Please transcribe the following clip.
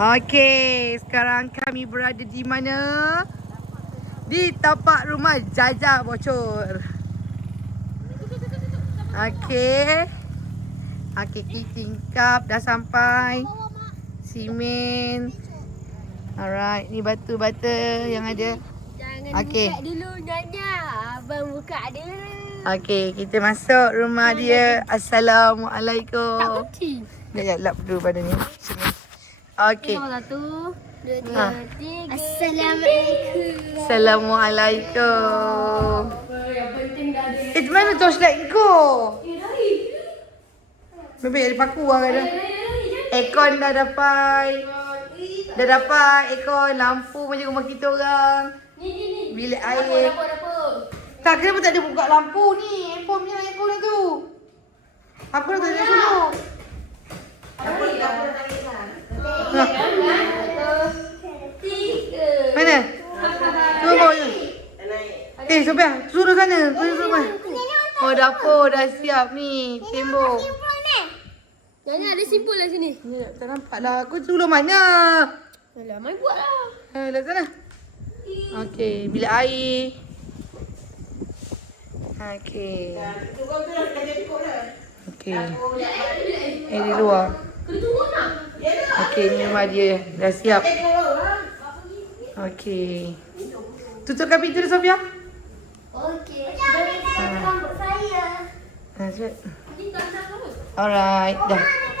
Okey, sekarang kami berada di mana? Di tapak rumah Jajah Bocor. Okey. Okey, tingkap dah sampai. Simen. Alright, ni batu-batu yang ada. Jangan buka dulu Nyonya. Abang buka dulu. Okey, kita masuk rumah dia. Assalamualaikum. Tak kunci. Dia lap dulu pada ni. Sini. Okey. Satu, dua, tiga. Assalamualaikum. Assalamualaikum. Mana torchlight kau? Bebek ada paku lah kan. Aircon dah dapat. Dah dapat aircon. Lampu macam rumah kita orang. Ni. Bilik air. Tak, kenapa tak ada buka lampu ni? Handphone punya handphone lah tu. Apa dah tak ada dulu? Mana? Turun bawah je. Sophia, suruh sana. Suruh. Oh, dapur dah siap ni. Tembok. Nyonya ada simpul lah sini. Tak nampak lah. Aku suruh mana? Alah, mai buat lah. Lah sana. Okey, bilik air. Okey. Okey. Di luar. Okey, ni rumah dia. Dah siap. Okey. Tutupkan pintu dia, Sophia. Okey. Jangan rambut saya. Alright, dah.